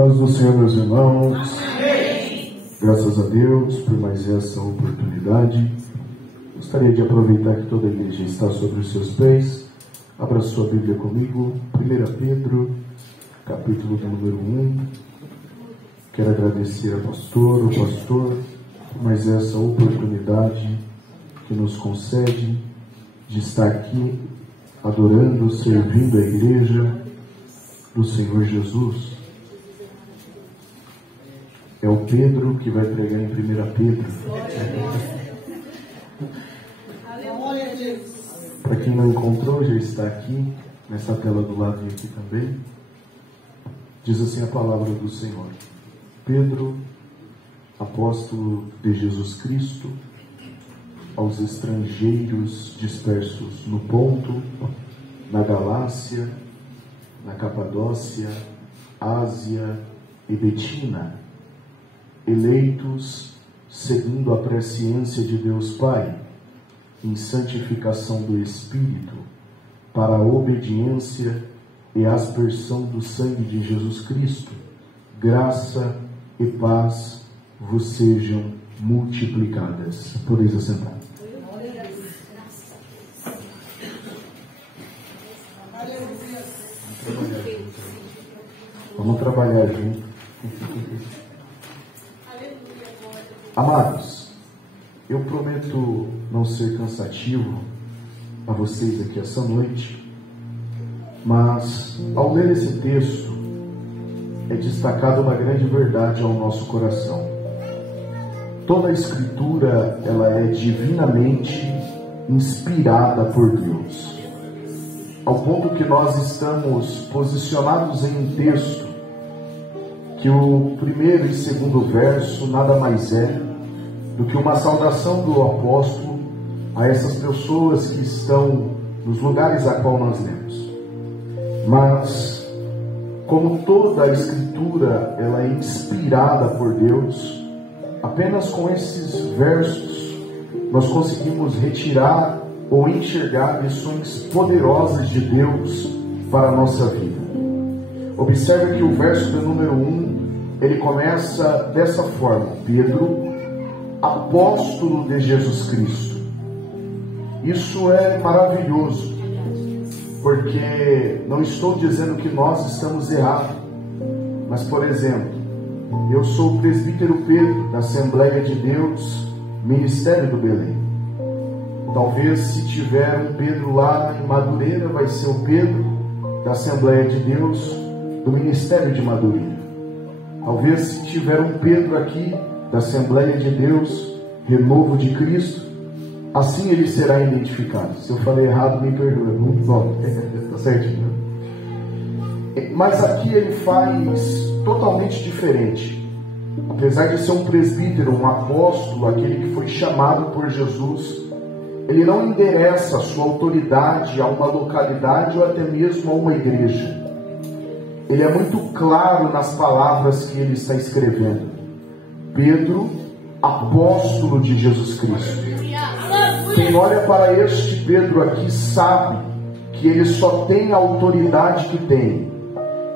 Paz do Senhor, meus irmãos. Amém. Graças a Deus por mais essa oportunidade. Gostaria de aproveitar que toda a igreja está sobre os seus pés. Abra sua Bíblia comigo. 1 Pedro, capítulo número 1. Quero agradecer ao pastor por mais essa oportunidade que nos concede de estar aqui adorando, servindo a igreja do Senhor Jesus. É o Pedro que vai pregar em 1 Pedro. Para quem não encontrou, já está aqui, nessa tela do lado e aqui também. Diz assim a palavra do Senhor. Pedro, apóstolo de Jesus Cristo, aos estrangeiros dispersos no Ponto, na Galácia, na Capadócia, Ásia e Betina, eleitos segundo a presciência de Deus Pai, em santificação do Espírito, para a obediência e aspersão do sangue de Jesus Cristo, graça e paz vos sejam multiplicadas. Podeis assentar. Vamos trabalhar junto. Amados, eu prometo não ser cansativo a vocês aqui essa noite, mas ao ler esse texto é destacada uma grande verdade ao nosso coração. Toda a Escritura ela é divinamente inspirada por Deus, ao ponto que nós estamos posicionados em um texto que o primeiro e segundo verso nada mais é do que uma saudação do apóstolo a essas pessoas que estão nos lugares a qual nós lemos. Mas, como toda a Escritura ela é inspirada por Deus, apenas com esses versos nós conseguimos retirar ou enxergar lições poderosas de Deus para a nossa vida. Observe que o verso do número 1, ele começa dessa forma: Pedro, apóstolo de Jesus Cristo. Isso é maravilhoso, porque não estou dizendo que nós estamos errados, mas, por exemplo, eu sou o presbítero Pedro, da Assembleia de Deus, Ministério do Belém. Talvez, se tiver um Pedro lá em Madureira, vai ser o Pedro da Assembleia de Deus, do Ministério de Madureira. Talvez, se tiver um Pedro aqui da Assembleia de Deus, Renovo de Cristo, assim ele será identificado. Se eu falei errado, me perdoe. Não, está certinho. Mas aqui ele faz totalmente diferente. Apesar de ser um presbítero, um apóstolo, aquele que foi chamado por Jesus, ele não endereça a sua autoridade a uma localidade ou até mesmo a uma igreja. Ele é muito claro nas palavras que ele está escrevendo. Pedro, apóstolo de Jesus Cristo. Quem olha para este Pedro aqui sabe que ele só tem a autoridade que tem,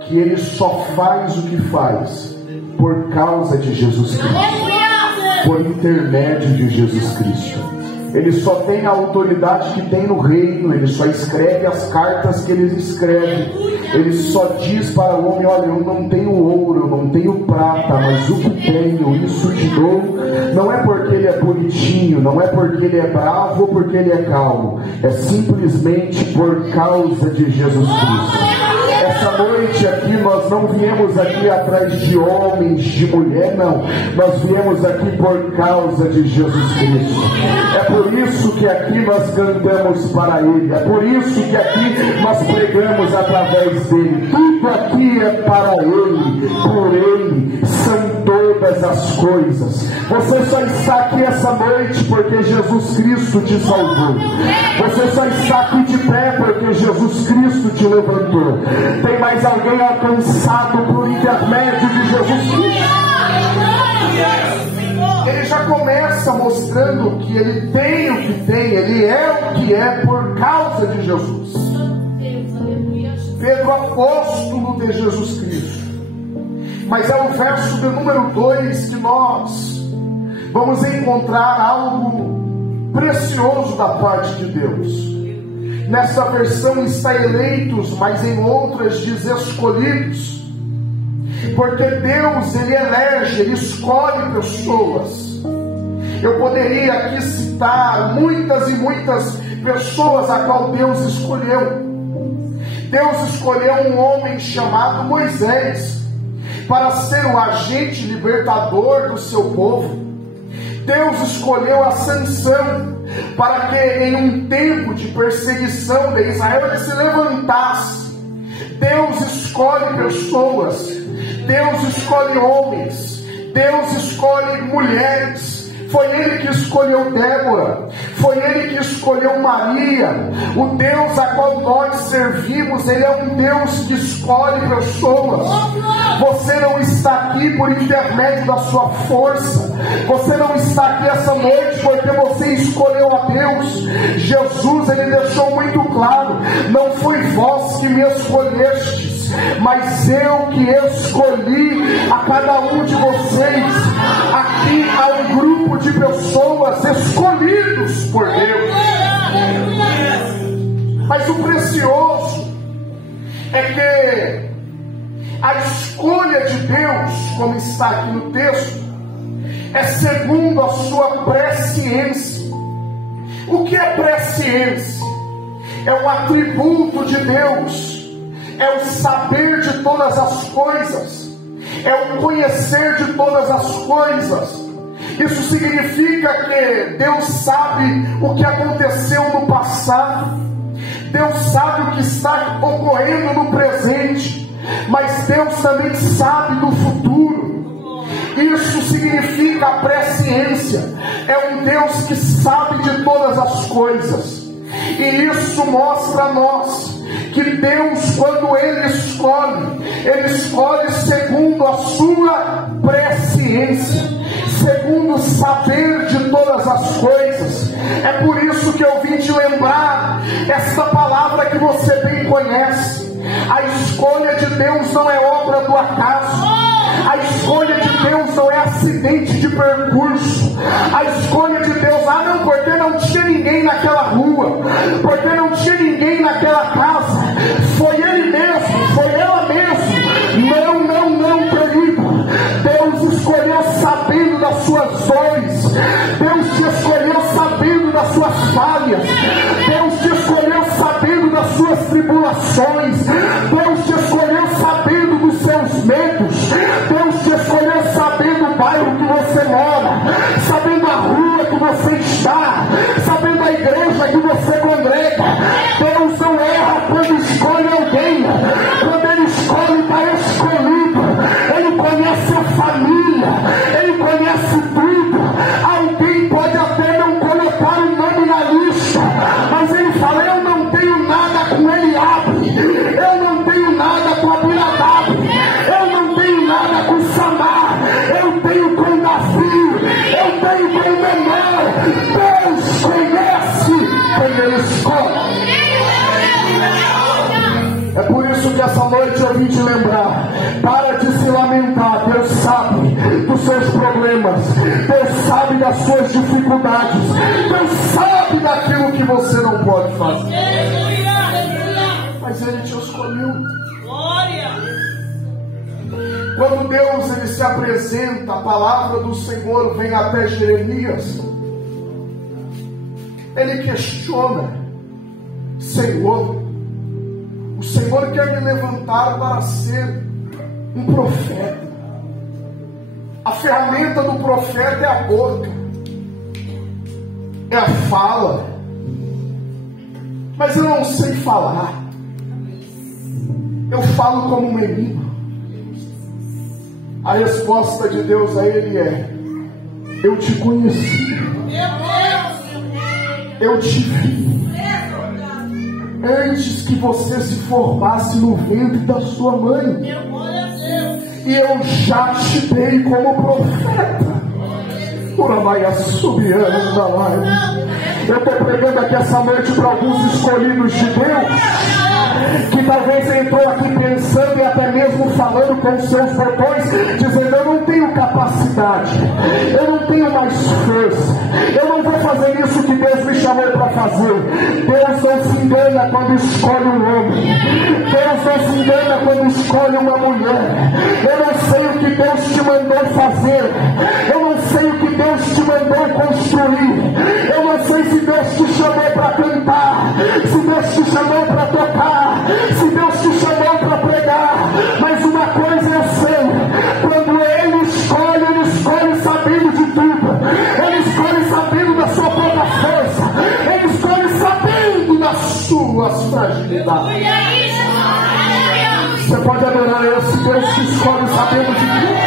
que ele só faz o que faz por causa de Jesus Cristo, por intermédio de Jesus Cristo. Ele só tem a autoridade que tem no reino, ele só escreve as cartas que ele escreve. Ele só diz para o homem: olha, eu não tenho ouro, eu não tenho prata, mas o que tenho, isso te dou. Não é porque ele é bonitinho, não é porque ele é bravo ou porque ele é calmo, é simplesmente por causa de Jesus Cristo. Essa noite aqui nós não viemos aqui atrás de homens, de mulher, não. Nós viemos aqui por causa de Jesus Cristo. É por isso que aqui nós cantamos para Ele. É por isso que aqui nós pregamos através dEle. Tudo aqui é para Ele, por Ele são todas as coisas. Você só está aqui essa noite porque Jesus Cristo te salvou. Você só está aqui de pé porque Jesus Cristo te levantou. Tem mais alguém alcançado por intermédio de Jesus Cristo? Ele já começa mostrando que ele tem o que tem, ele é o que é por causa de Jesus. Pedro, apóstolo de Jesus Cristo. Mas é o verso de número 2 que nós vamos encontrar algo precioso da parte de Deus. Nessa versão está eleitos, mas em outras diz escolhidos. Porque Deus, Ele elege, Ele escolhe pessoas. Eu poderia aqui citar muitas e muitas pessoas a qual Deus escolheu. Deus escolheu um homem chamado Moisés para ser o agente libertador do seu povo. Deus escolheu a Sansão para que em um tempo de perseguição de Israel ele se levantasse. Deus escolhe pessoas, Deus escolhe homens, Deus escolhe mulheres. Foi Ele que escolheu Débora, foi Ele que escolheu Maria. O Deus a qual nós servimos, Ele é um Deus que escolhe pessoas. Você não está aqui por intermédio da sua força, você não está aqui essa noite porque você escolheu a Deus. Jesus, Ele deixou muito claro: não foi vós que me escolhestes, mas eu que escolhi a cada um de vocês. Aqui há um grupo de pessoas escolhidos por Deus. Mas o precioso é que a escolha de Deus, como está aqui no texto, é segundo a sua presciência. O que é presciência? É um atributo de Deus, é o saber de todas as coisas, é o conhecer de todas as coisas. Isso significa que Deus sabe o que aconteceu no passado, Deus sabe o que está ocorrendo no presente, mas Deus também sabe do futuro. Isso significa a presciência. É um Deus que sabe de todas as coisas. E isso mostra a nós que Deus, quando Ele escolhe segundo a sua presciência, segundo o saber de todas as coisas. É por isso que eu vim te lembrar essa palavra que você bem conhece. A escolha de Deus não é obra do acaso. A escolha de Deus não é acidente de percurso. A escolha de Deus, não, porque não tinha ninguém naquela rua, porque não tinha ninguém naquela casa. Foi Ele mesmo, foi ela mesmo. Não, querido. Deus escolheu sabendo das suas dores. Deus te escolheu sabendo das suas falhas. Deus te escolheu sabendo das suas tribulações. Deus te escolheu sabendo dos seus medos. Deus te escolheu sabendo o bairro que você mora, sabendo a rua que você está, sabendo a igreja que você congrega. Deus não erra quando escolhe alguém. Quando Ele escolhe, está escolhido. Ele conhece a família, Ele conhece tudo. Alguém pode até não colocar o nome na lista, mas Ele fala: eu não tenho nada com Eliabe, eu não tenho nada com Abinadab, eu não tenho nada com Samar, eu tenho com Davi, eu tenho com Menor. Deus conhece quem Ele escolhe. É por isso que essa noite eu vim te lembrar: para de se lamentar. Deus sabe dos seus problemas, Deus sabe das suas dificuldades, Deus sabe daquilo que você não pode fazer, mas Ele te escolheu. Quando Deus Ele se apresenta, a palavra do Senhor vem até Jeremias. Ele questiona: Senhor, o Senhor quer me levantar para ser um profeta. A ferramenta do profeta é a boca, é a fala. Mas eu não sei falar. Eu falo como um menino. A resposta de Deus a ele é: eu te conheci, eu te vi antes que você se formasse no ventre da sua mãe, e eu já te dei como profeta. Eu estou pregando aqui essa noite para alguns escolhidos de Deus. que talvez entrou aqui pensando e até mesmo falando com os seus botões, dizendo: eu não tenho capacidade, eu não tenho mais força, eu não vou fazer isso que Deus me chamou para fazer. Deus não se engana quando escolhe um homem, Deus não se engana quando escolhe uma mulher. Eu não sei o que Deus te mandou fazer, eu não sei o que Deus te mandou construir, eu não sei se Deus te chamou para cantar, se Deus te chamou para tocar, se Deus te chamou para pregar, mas uma coisa eu sei: quando Ele escolhe sabendo de tudo, Ele escolhe sabendo da sua própria força, Ele escolhe sabendo das suas fragilidades. Você pode adorar eu se Deus te escolhe sabendo de tudo.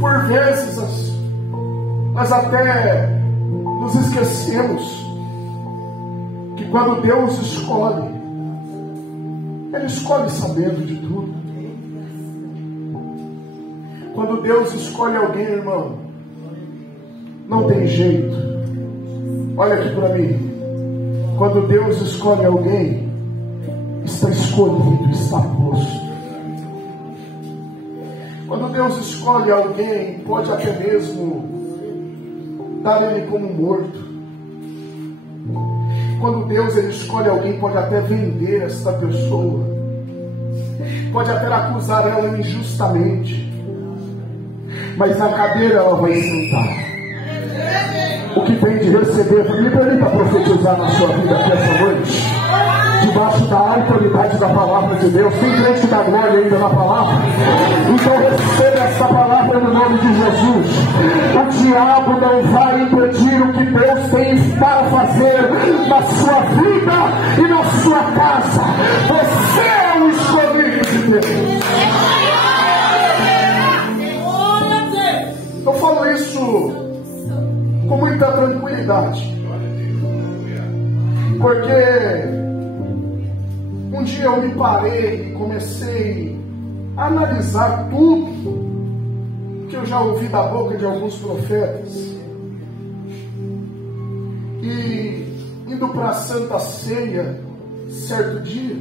Por vezes nós até nos esquecemos que quando Deus escolhe, Ele escolhe sabendo de tudo. Quando Deus escolhe alguém, irmão, não tem jeito. Olha aqui para mim. Quando Deus escolhe alguém, está escolhido, está posto. Quando Deus escolhe alguém, pode até mesmo dar ele como morto. Quando Deus escolhe alguém, pode até vender esta pessoa, pode até acusar ela injustamente, mas na cadeira ela vai sentar. O que tem de receber, me permita profetizar na sua vida aqui essa noite, debaixo da autoridade da palavra de Deus. Tem crente da glória ainda na palavra? Então receba essa palavra no nome de Jesus. O diabo não vai impedir o que Deus tem para fazer na sua vida e na sua casa. Você é o escolhido de Deus. Eu falo isso com muita tranquilidade, porque um dia eu me parei e comecei a analisar tudo que eu já ouvi da boca de alguns profetas. E indo para a Santa Ceia, certo dia,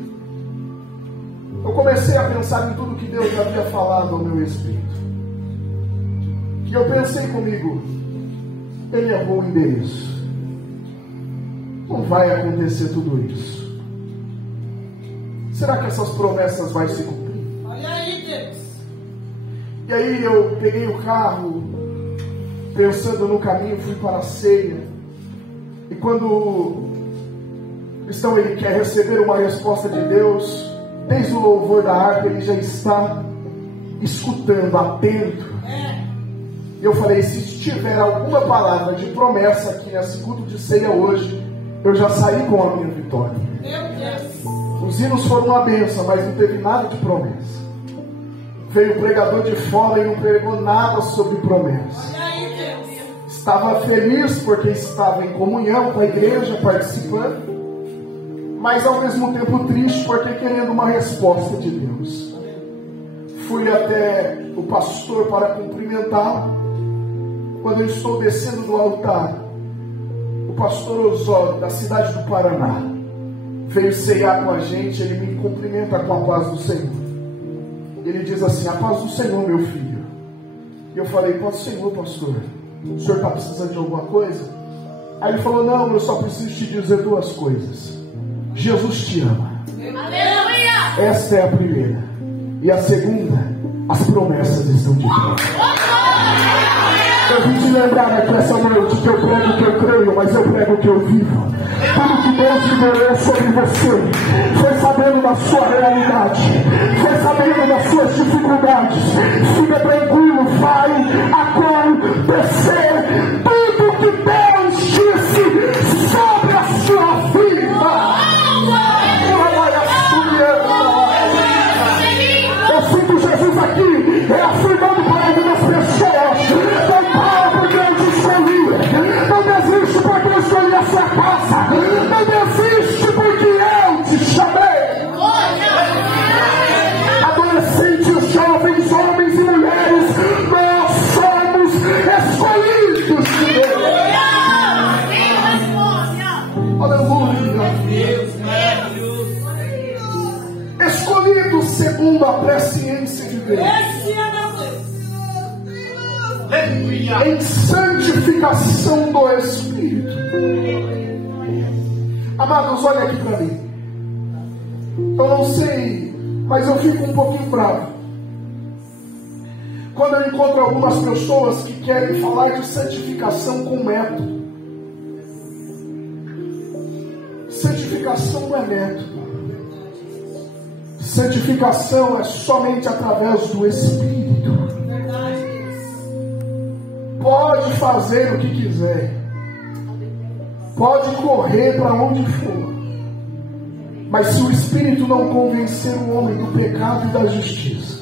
eu comecei a pensar em tudo que Deus havia falado ao meu espírito. E eu pensei comigo: Ele errou o endereço. Não vai acontecer tudo isso. Será que essas promessas vão se cumprir? Olha aí, Deus. E aí eu peguei o carro, pensando no caminho, fui para a ceia. E quando o cristão ele quer receber uma resposta de Deus, desde o louvor da harpa ele já está escutando, atento. E eu falei: se tiver alguma palavra de promessa aqui nesse culto de ceia hoje, eu já saí com a minha vitória. Meu Deus. Os hinos foram uma bênção, mas não teve nada de promessa. Veio o pregador de fora e não pregou nada sobre promessa. Estava feliz porque estava em comunhão com a igreja, participando, mas ao mesmo tempo triste porque querendo uma resposta de Deus. Fui até o pastor para cumprimentá-lo. Quando eu estou descendo do altar, o pastor Osório, da cidade do Paraná, veio ceiar com a gente. Ele me cumprimenta com a paz do Senhor. Ele diz assim: a paz do Senhor, meu filho. E eu falei: paz do Senhor, pastor. O senhor está precisando de alguma coisa? Aí ele falou: não, eu só preciso te dizer duas coisas. Jesus te ama. Aleluia! Esta é a primeira. E a segunda, as promessas estão de pé. Eu vim te lembrar aqui essa noite que eu prego o que eu creio, mas eu prego o que eu vivo. Tudo que Deus liberou sobre você foi sabendo da sua realidade, foi sabendo das suas dificuldades. Fica tranquilo, vai acontecer tudo que Deus disse sobre a sua vida. Eu sinto Jesus aqui reafirmando para algumas pessoas: não desiste porque eu escolhi a sua casa. Não desiste porque eu te chamei. Adolescentes, jovens, homens e mulheres, nós somos escolhidos. uma presciência de Deus, em santificação do Espírito. Amados, olha aqui para mim. Eu não sei, mas eu fico um pouquinho bravo quando eu encontro algumas pessoas que querem falar de santificação com método. Santificação não é método. Santificação é somente através do Espírito. Pode fazer o que quiser, pode correr para onde for, mas se o Espírito não convencer o homem do pecado e da justiça,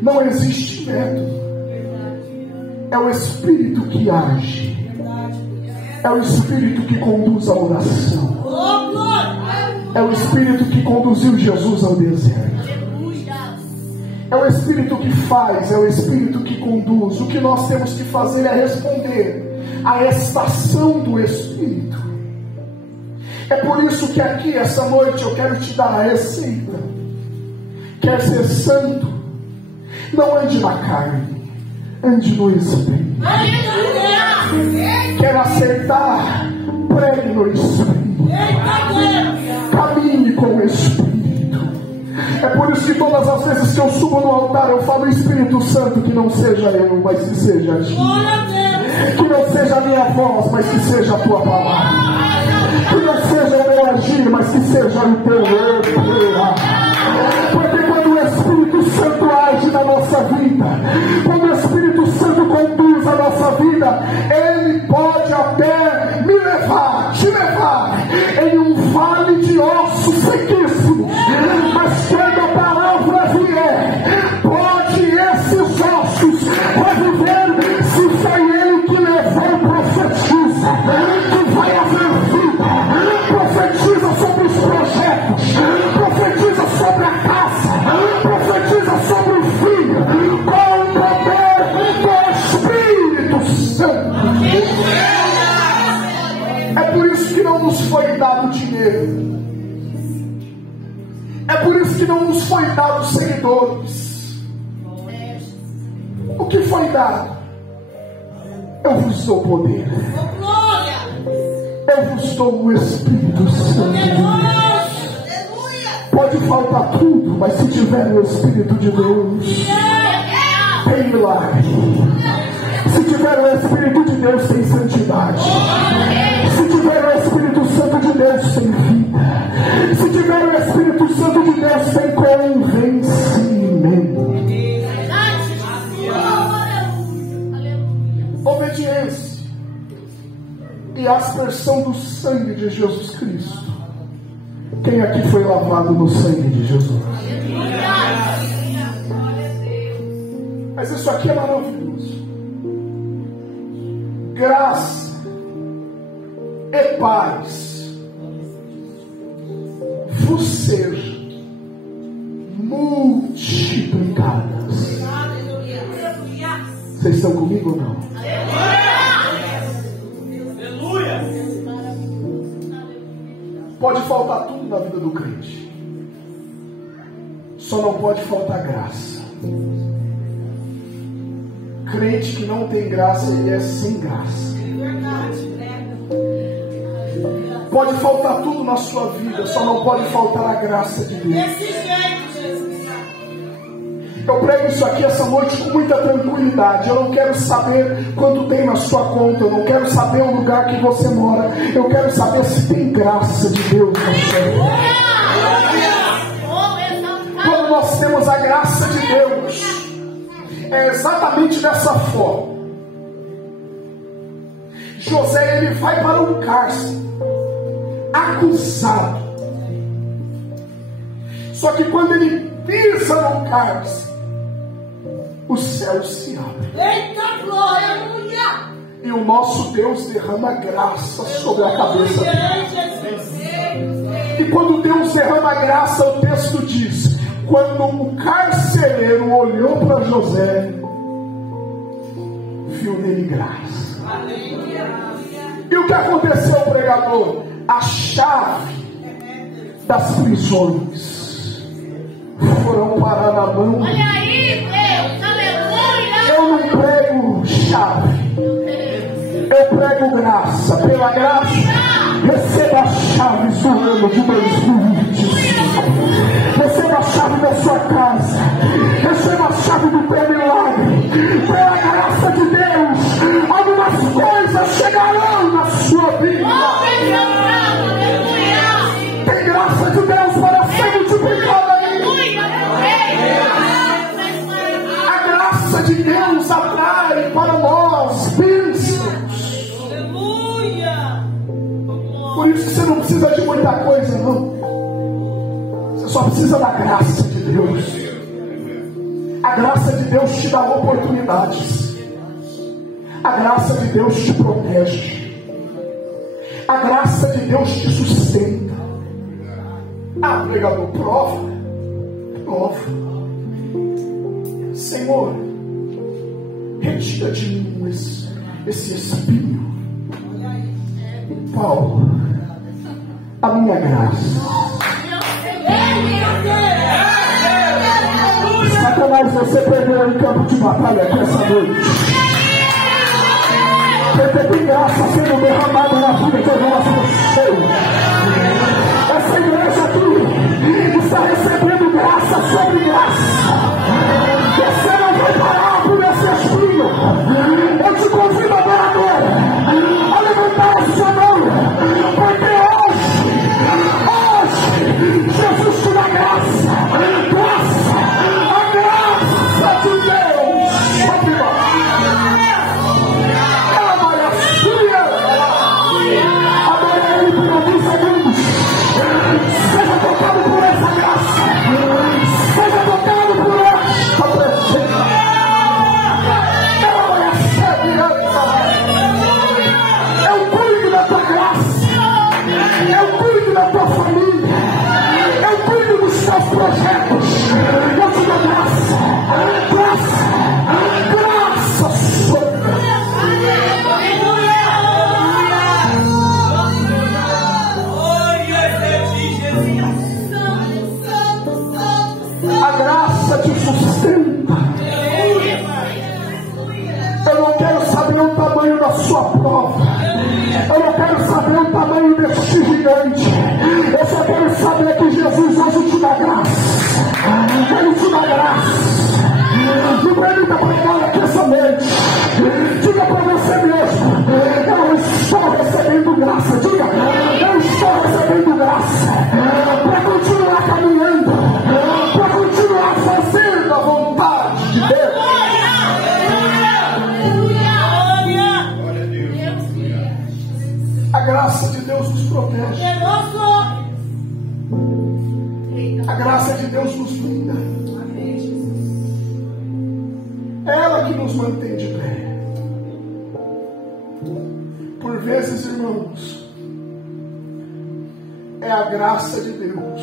não existe método. É o Espírito que age, é o Espírito que conduz a oração, é o Espírito que conduziu Jesus ao deserto, é o Espírito que faz, é o Espírito que conduz. O que nós temos que fazer é responder à estação do Espírito. É por isso que aqui, essa noite, eu quero te dar a receita. Quer ser santo? Não ande na carne, ande no Espírito. Quer acertar? Pregue no Espírito. Caminhe com o Espírito. É por isso que todas as vezes que eu subo no altar, eu falo: Espírito Santo, que não seja eu, mas que seja a ti. Que não seja a minha voz, mas que seja a tua palavra. Que não seja o meu agir, mas que seja o teu eu. Porque quando o Espírito Santo age na nossa vida, quando o Espírito Santo conduz a nossa vida, ele pode até me levar, te levar em um vale de ossos sequíssimos. Mas quando a palavra vier, pode esses ossos reviver. Se foi ele que levou, profetiza que vai haver vida. Profetiza sobre os projetos, profetiza sobre a casa, profetiza sobre o filho, com o poder do Espírito Santo. É por isso que não nos foi dado dinheiro. É por isso que não nos foi dado seguidores. O que foi dado? Eu vos dou poder. Eu vos dou o Espírito Santo. Pode faltar tudo, mas se tiver o Espírito de Deus, tem milagre. Se tiver o Espírito de Deus, tem santidade. Se tiver o Espírito Santo de Deus, tem vida. Se tiver o Espírito Santo de Deus, tem convencimento. Obediência e aspersão do sangue de Jesus Cristo. Quem aqui foi lavado no sangue de Jesus? Mas isso aqui é maravilhoso. Graça e paz vos ser multiplicadas. Vocês estão comigo ou não? Pode faltar tudo na vida do crente, só não pode faltar graça. Crente que não tem graça, ele é sem graça. Pode faltar tudo na sua vida, só não pode faltar a graça de Deus. Eu prego isso aqui essa noite com muita tranquilidade. Eu não quero saber quanto tem na sua conta, eu não quero saber o lugar que você mora. Eu quero saber se tem graça de Deus na sua vida. Quando nós temos a graça de Deus, é exatamente dessa forma. José, ele vai para um cárcere, acusado. Só que quando ele pisa no cárcere, o céu se abre. Eita glória, e o nosso Deus derrama graça sobre a cabeça dele. E quando Deus derrama graça, o texto diz: quando o carcereiro olhou para José, viu nele graça. E o que aconteceu, pregador? A chave das prisões foram parar na mão. Olha aí, Deus, aleluia. Eu não prego chave, eu prego graça. Pela graça, receba as chaves do ano de 2025. Receba a chave da sua casa, receba a chave do teu milagre. Pela graça de Deus, algumas coisas chegarão na sua vida. Tem graça de Deus para ser multiplicada aí. A graça de Deus atrai para nós bênçãos. Por isso que você não precisa de muita coisa, não. Você só precisa da graça de Deus. A graça de Deus te dá oportunidades. A graça de Deus te protege. A graça de Deus te sustenta. Ah, pregador, prova. Senhor, retira de mim esse espinho. Paulo, a minha graça. Satanás, você perdeu em campo de batalha aqui essa noite. Porque tem graça sendo derramada na vida de nós pessoas. Essa igreja aqui está recebendo graça sobre graça. Você não vai parar por esse espinho. Eu te convido adorador a levantar a sua mão, porque hoje Jesus te dá graça, a graça de Deus sobre nós. Adorei Ele por alguns segundos. Seja tocado por essa graça, seja tocado por esta presença. Eu cuido da tua graça, eu cuido da tua família, eu cuido dos teus projetos. Eu te dou graça sobre a graça te sustenta. Eu não quero saber o tamanho da sua prova. Eu não quero saber o tamanho deste gigante. Eu só quero saber que Jesus hoje te dá graça. Ele te dá graça. Me permita pregar aqui essa noite. Diga para você mesmo: eu estou recebendo graça. Diga: eu estou recebendo graça para continuar caminhando, para continuar fazendo a vontade de Deus. A graça de Deus nos protege. A graça de Deus nos blinda. É ela que nos mantém de pé. Por vezes, irmãos, é a graça de Deus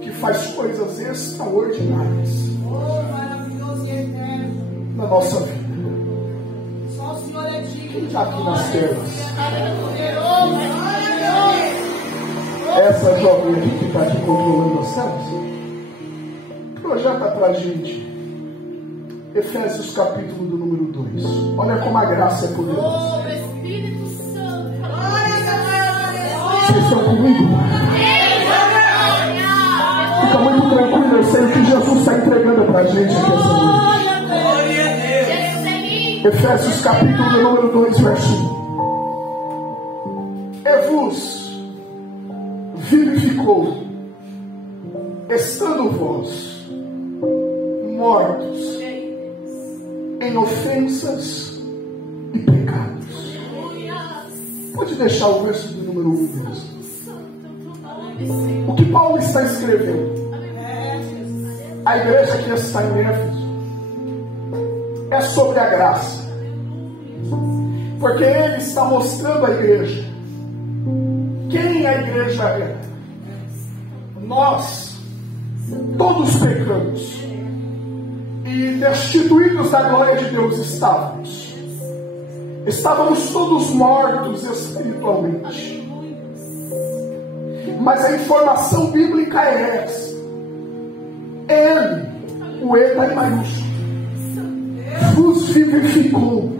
que faz coisas extraordinárias na nossa vida. Quem está aqui nas telas? Essa jovem aqui que está aqui controlando as telas, projeta para a gente Efésios capítulo do número 2. Olha como a graça é poderosa. Vocês estão comigo? Fica muito tranquilo, eu sei o que Jesus está entregando para a gente aqui essa noite. Efésios capítulo do número 2, verso 1. E vos vivificou, estando vós mortos em ofensas e pecados. Pode deixar o verso do número 1 mesmo. O que Paulo está escrevendo? A igreja que está em Éfeso é sobre a graça, porque ele está mostrando à igreja quem a igreja é. Nós todos pecamos e destituídos da glória de Deus estávamos todos mortos espiritualmente. Mas a informação bíblica é essa: Ele, o E está em maiúsculo, vos vivificou,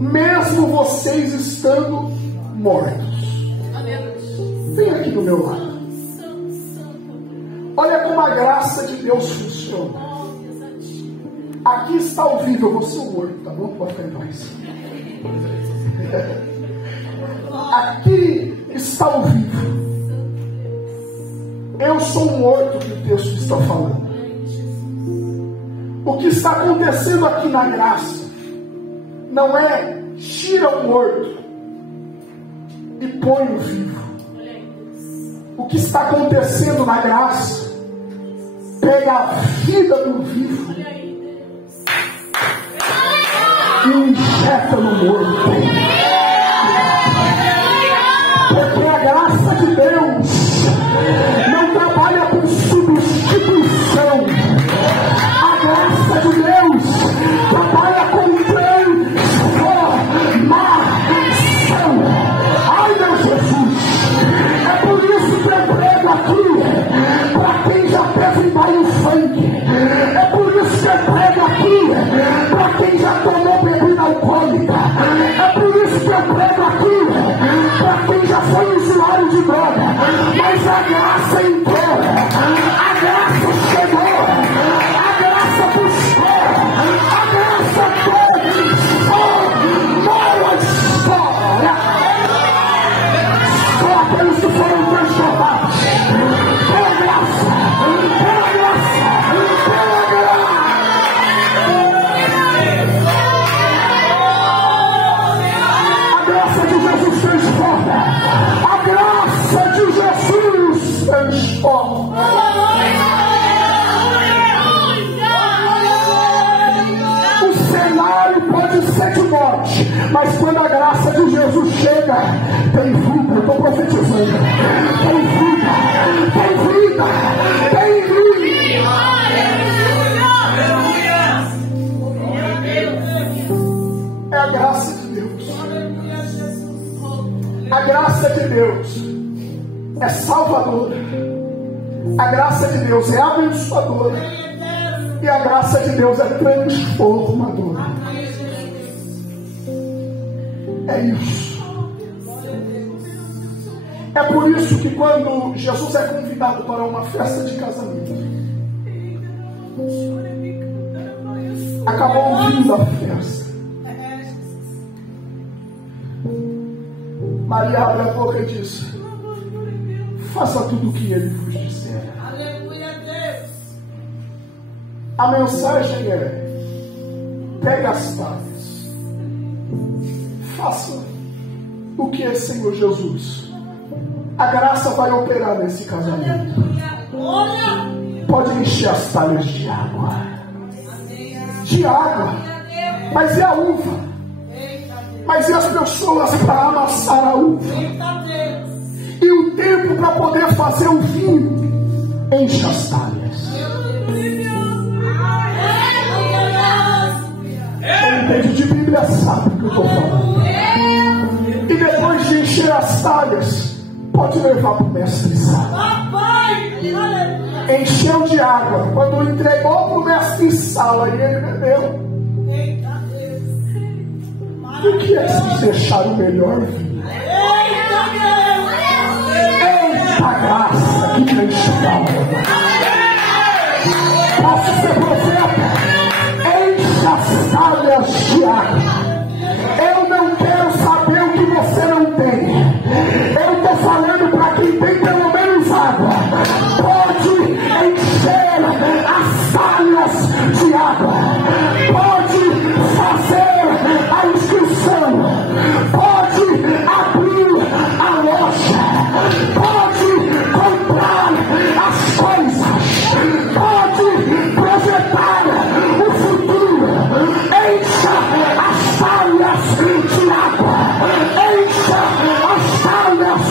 mesmo vocês estando mortos. Vem aqui do meu lado. Olha como a graça de Deus funciona. Aqui está o vivo, eu vou ser o morto, tá bom? Pode ficar em paz. Aqui está o vivo. Eu sou o morto que o texto está falando. O que está acontecendo aqui na graça não é tira o morto e põe o vivo. O que está acontecendo na graça pega a vida do vivo e injeta no morto. Porque a graça de Deus não trabalha com substituição. A graça de Deus trabalha com transformação. Ai, meu Jesus! É por isso que eu prego aqui para quem já teve baile sangue. É por isso que eu prego aqui para quem já tomou bebida alcoólica. É por isso que eu prego aqui para quem já foi usuário de droga. Mas a graça entrou, a graça chegou, a graça buscou, a graça transformou a história. Só aqueles que foram transformados pela graça, pela graça, pela graça. A graça de Jesus transforma. A graça de Jesus transforma. O cenário pode ser de morte, mas quando a graça de Jesus chega, tem vida. Eu estou profetizando. Tem vida, tem vida, tem vida. É a graça de Deus. A graça de Deus é salvadora. A graça de Deus é abençoadora. E a graça de Deus é transformadora. É isso. É por isso que quando Jesus é convidado para uma festa de casamento, acabou o fim da festa, Maria abre a boca e diz: faça tudo o que ele vos disser. Aleluia, Deus. A mensagem é: pegue as talhas, faça o que é Senhor Jesus. A graça vai operar nesse casamento. Pode encher as talhas de água. De água. Mas e a uva? Mas e as pessoas para amassar a uva? E o tempo para poder fazer o vinho? Enche as talhas. Quem entende de Bíblia sabe o que eu estou falando. E depois de encher as talhas, pode levar para o mestre sala. Encheu de água. Quando entregou para o mestre sala e ele bebeu, o que é se deixar o melhor vinho? Eita graça que transforma. Posso ser profeta? Enche as talhas de água. Eu não quero saber o que você não tem. Eu estou falando para quem tem pelo menos água. Pode encher as talhas de água. Pode fazer a inscrição. Pode abrir a loja. Pode comprar as coisas. Pode projetar o futuro. Encha as talhas de água. Encha as talhas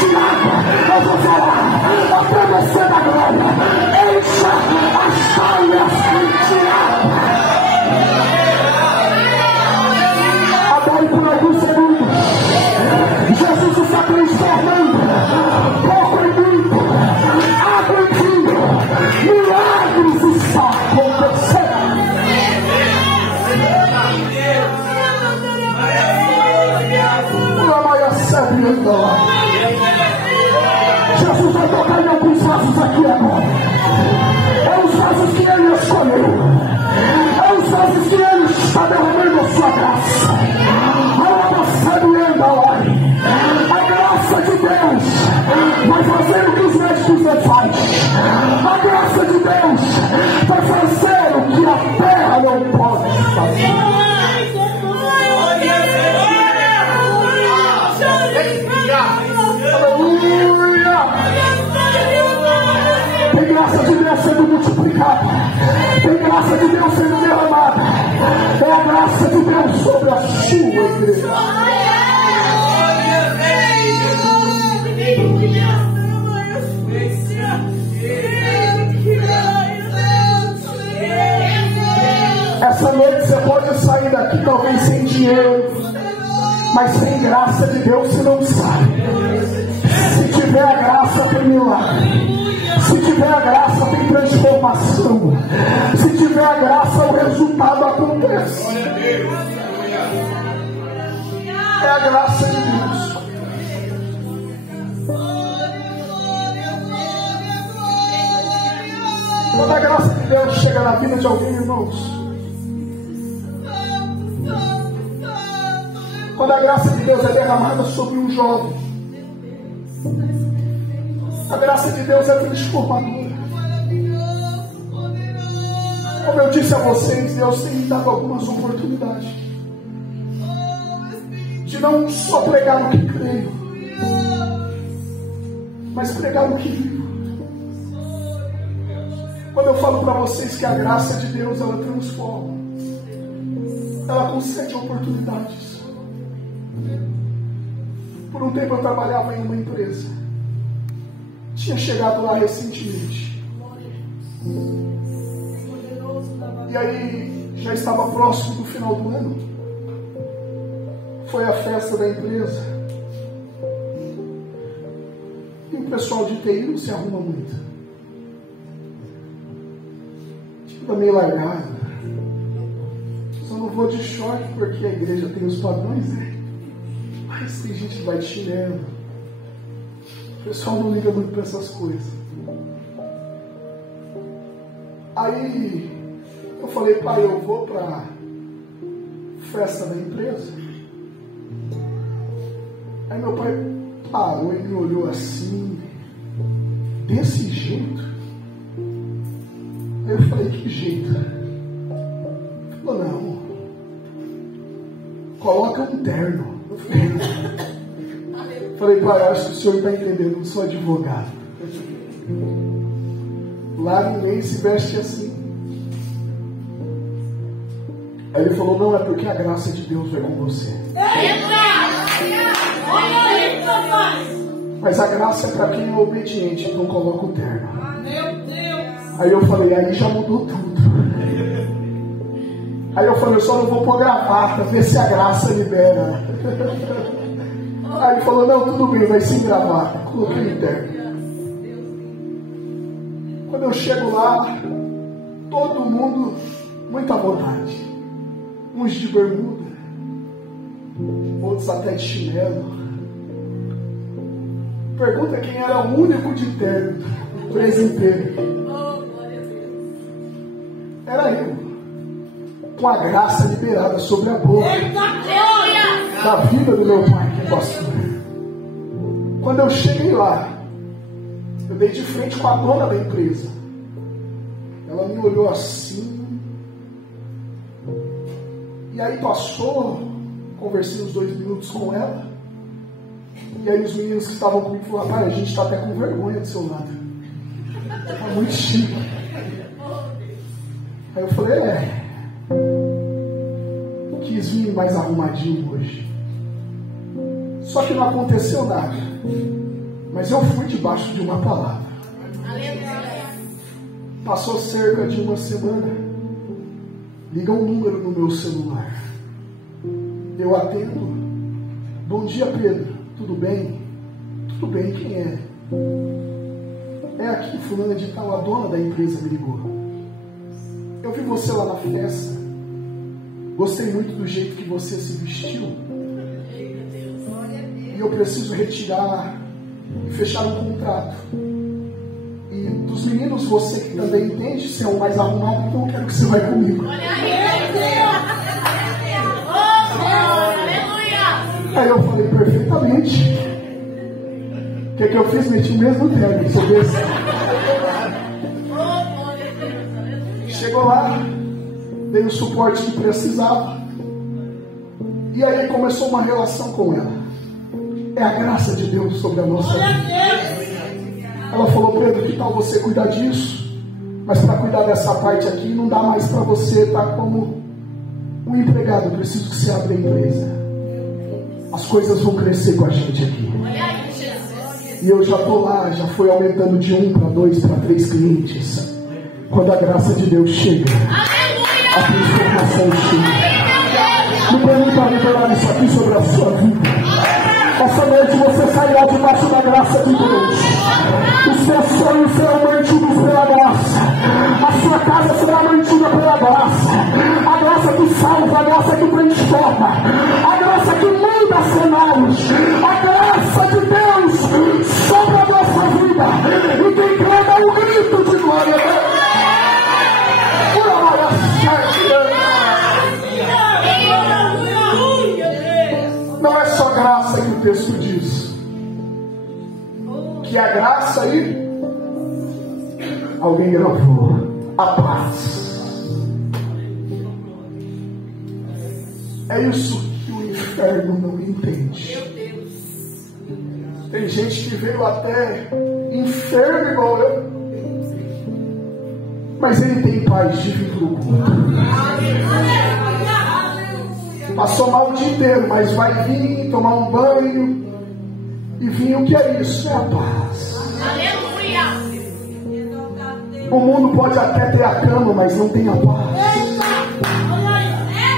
de água. Eu vou falar até você da glória. Encha as talhas de água. Adore por alguns segundos. Jesus está transformando pouco em muito, água em vinho, Jesus vai tocar em alguns vasos aqui agora. É os vasos que Ele escolheu. É os vasos que Ele está derramando a sua graça. A graça de Deus vai fazer o que os médicos não fazem. A graça de Deus vai fazer o que a terra não pode fazer. Tem graça de Deus sendo multiplicada. Tem graça de Deus sendo derramada. É a graça de Deus sobre a sua igreja. Essa noite você pode sair daqui talvez sem dinheiro, mas sem graça de Deus você não sai. Se tiver a graça tem milagre. Se tiver a graça tem transformação. Se tiver a graça o resultado acontece. É a graça de Deus. Quando a graça de Deus chega na vida de alguém, irmãos, quando a graça de Deus é derramada sobre um jovem, a graça de Deus é transformadora. Como eu disse a vocês, Deus tem me dado algumas oportunidades de não só pregar o que creio, mas pregar o que vivo. Quando eu falo para vocês que a graça de Deus, ela transforma, ela concede oportunidades. Por um tempo eu trabalhava em uma empresa. Tinha chegado lá recentemente. E aí, já estava próximo do final do ano. Foi a festa da empresa. E o pessoal de TI não se arruma muito. Tipo, meio largado. Só não vou de short porque a igreja tem os padrões, né? Mas tem gente que vai de chinelo. O pessoal não liga muito para essas coisas. Aí eu falei, pai, eu vou para festa da empresa. Aí meu pai parou e me olhou assim, desse jeito. Aí eu falei, que jeito? Ele falou, não, coloca um terno. Falei, pai, acho que o senhor está entendendo, não sou advogado. Lá ninguém se veste assim. Aí ele falou, não, é porque a graça de Deus vai com você. Mas a graça é para quem é obediente, então coloca o terno. Aí eu falei, aí já mudou tudo. Aí eu falei, eu só não vou pôr gravata, ver se a graça libera. Aí ele falou, não, tudo bem, vai sem gravata. Coloquei o terno. Quando eu chego lá, todo mundo muita vontade. Uns de bermuda, outros até de chinelo. Pergunta quem era o único de terno, o presenteiro. Era eu. Com a graça liberada sobre a boca da vida do meu pai, que é pastor. Quando eu cheguei lá, eu dei de frente com a dona da empresa. Ela me olhou assim. E aí passou, conversei uns 2 minutos com ela. E aí os meninos que estavam comigo falaram, pai, a gente está até com vergonha do seu lado. Está muito chique. Aí eu falei, quis vir mais arrumadinho hoje. Só que não aconteceu nada. Mas eu fui debaixo de uma palavra. Passou cerca de uma semana. Liga um número no meu celular. Eu atendo. Bom dia, Pedro. Tudo bem? Tudo bem, quem é? É aqui, fulana de tal, a dona da empresa me ligou. Eu vi você lá na festa. Gostei muito do jeito que você se vestiu. E eu preciso retirar e fechar um contrato. E dos meninos, você que também entende, você é o mais arrumado, então eu quero que você vá comigo. Aí eu falei, perfeitamente. O que eu fiz? Meti o mesmo termo. Chegou lá, dei o suporte que precisava. E aí começou uma relação com ela. É a graça de Deus sobre a nossa vida. Ela falou, Pedro, que tal você cuidar disso? Mas para cuidar dessa parte aqui, não dá mais para você estar como um empregado. Eu preciso que você abra a empresa. As coisas vão crescer com a gente aqui. E eu já estou lá, já foi aumentando de 1 para 2 para 3 clientes. Quando a graça de Deus chega, a transformação chega. Me permita liberar isso aqui sobre a sua vida. Essa noite você sairá debaixo da graça de Deus. Os seus sonhos serão mantidos pela graça. A sua casa será mantida pela graça. A graça que salva, a graça que transforma, a graça que muda cenários, a graça de Deus sobre a nossa vida. E quem crê dá um grito de glória a Deus. Não é só graça que o texto diz. Que a graça aí, alguém gravou, a paz. É isso que o inferno não entende. Tem gente que veio até enfermo igual eu, mas ele tem paz de vir para o culto. Passou mal o dia inteiro, mas vai vir tomar um banho e vir. O que é isso? É a paz. O mundo pode até ter a cama, mas não tem a paz.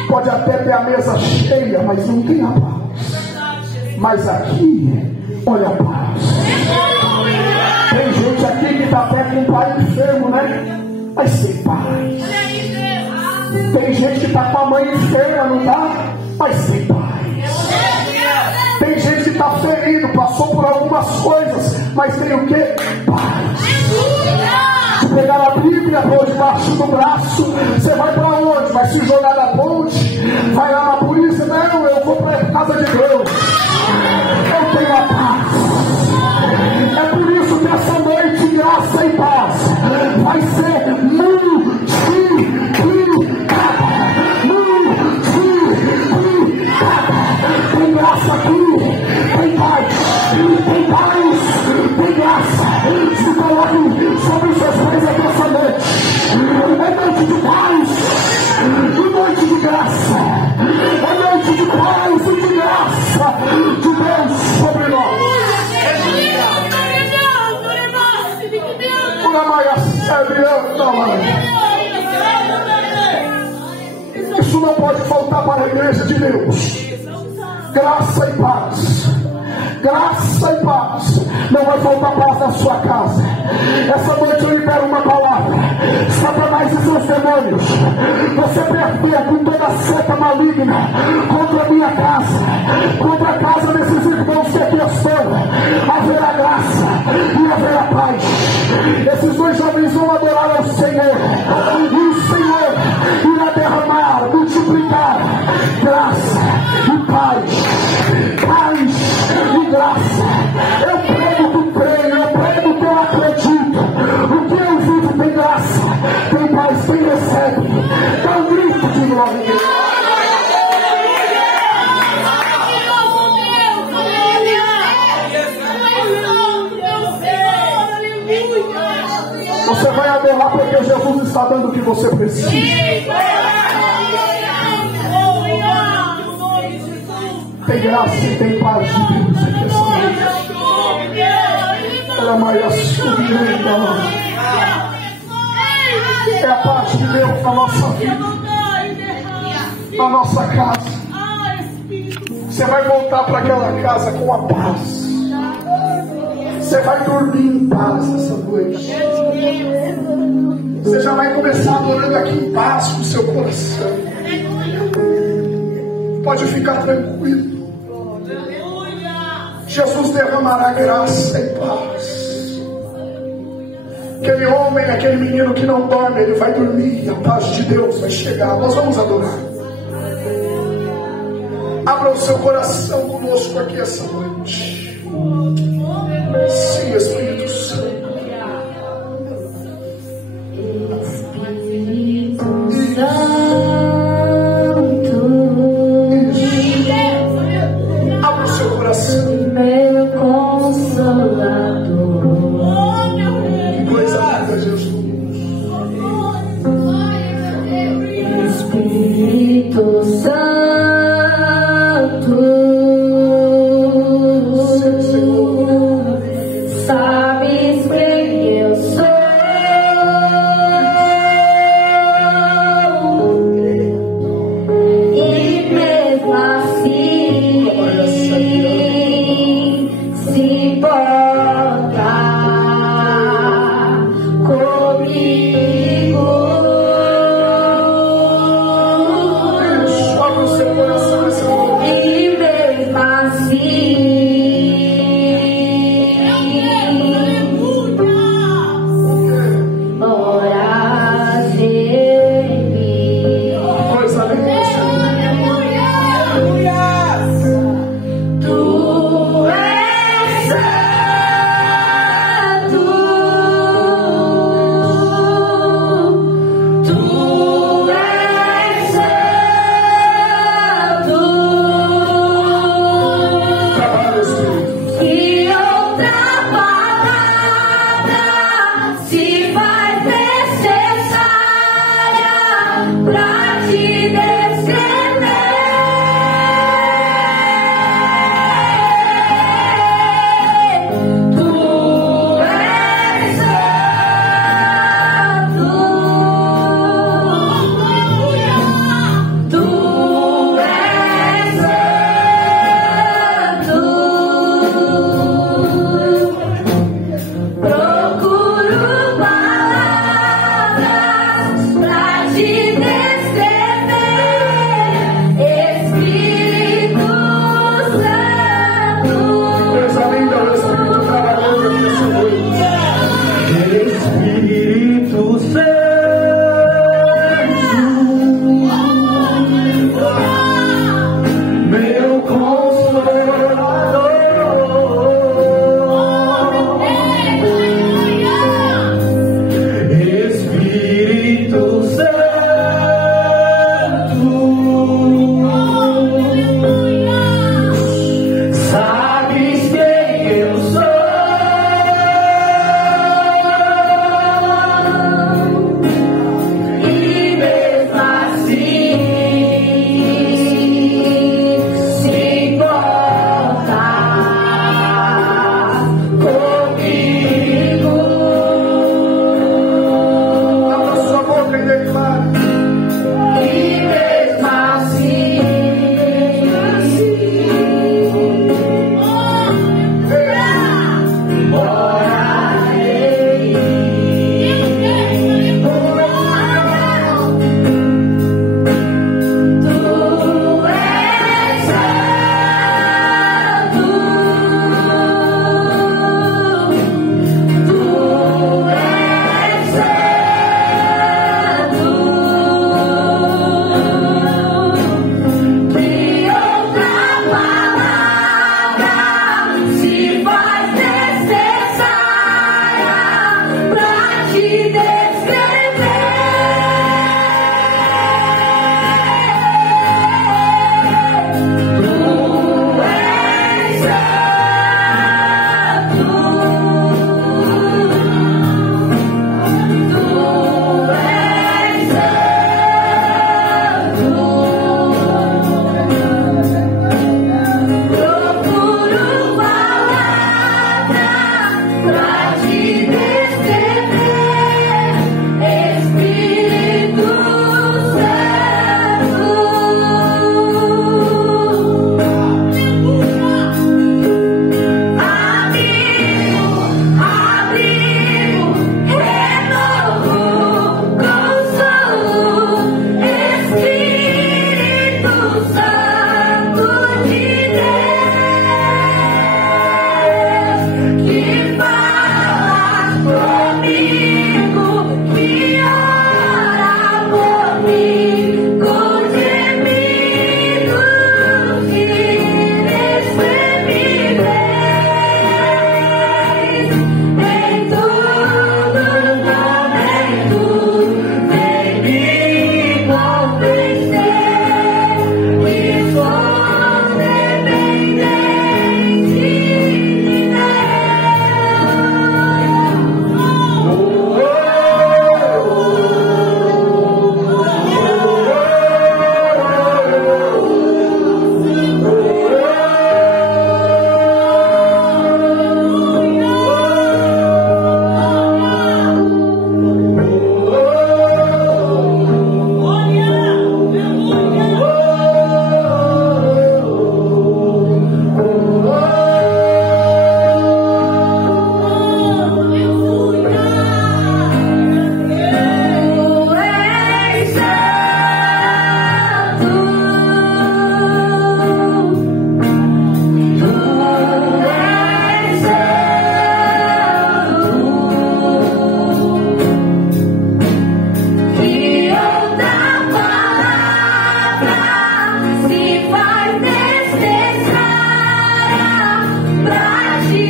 Pode até ter a mesa cheia, mas não tem a paz. Mas aqui, olha a paz. Tem gente aqui que está até com o pai enfermo, né? Mas sem paz. Tem gente que está com a mãe enferma, não está? Mas sem paz. Tem gente que está ferido, passou por algumas coisas, mas tem o quê? Paz. Se pegar a Bíblia por debaixo do braço, você vai para onde? Vai se jogar da ponte? Vai lá na polícia? Não, eu vou para a casa de Deus. Eu tenho a paz. É por isso que essa noite, graça e paz vai ser multiplicada. Tem graça aqui, tem paz, tem graça. Se coloque sobre os seus pés essa noite. É noite de paz, e noite de graça. É noite de paz e de graça de Deus sobre nós. Isso não pode faltar para a igreja de Deus. Graça e paz. Graça e paz. Não vai faltar paz na sua casa. Essa noite eu libero uma palavra. Satanás e seus demônios, você perder com toda a seta maligna contra a minha casa, contra a casa desses irmãos que aqui estão. Haverá graça e haverá paz. Esses dois jovens vão adorar ao Senhor, e o Senhor irá derramar, multiplicar graça e paz. Paz e graça. Eu prego que creio, eu prego que eu acredito. O que eu vivo tem graça, tem paz, quem recebe. Dá um grito de glória. Você vai adorar porque Jesus está dando o que você precisa. Tem graça e tem paz de Deus aqui essa noite. Ela mais subida. É a paz de Deus na nossa vida, na nossa casa. Você vai voltar para aquela casa com a paz. Você vai dormir em paz essa noite. Você já vai começar adorando aqui em paz com o seu coração. Pode ficar tranquilo. Jesus derramará graça e paz. Aquele homem, aquele menino que não dorme, ele vai dormir. A paz de Deus vai chegar. Nós vamos adorar. Abra o seu coração conosco aqui essa noite. Sim, Espírito Santo. Abra o seu coração. Meu consolador. Espírito Santo,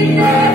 Ele é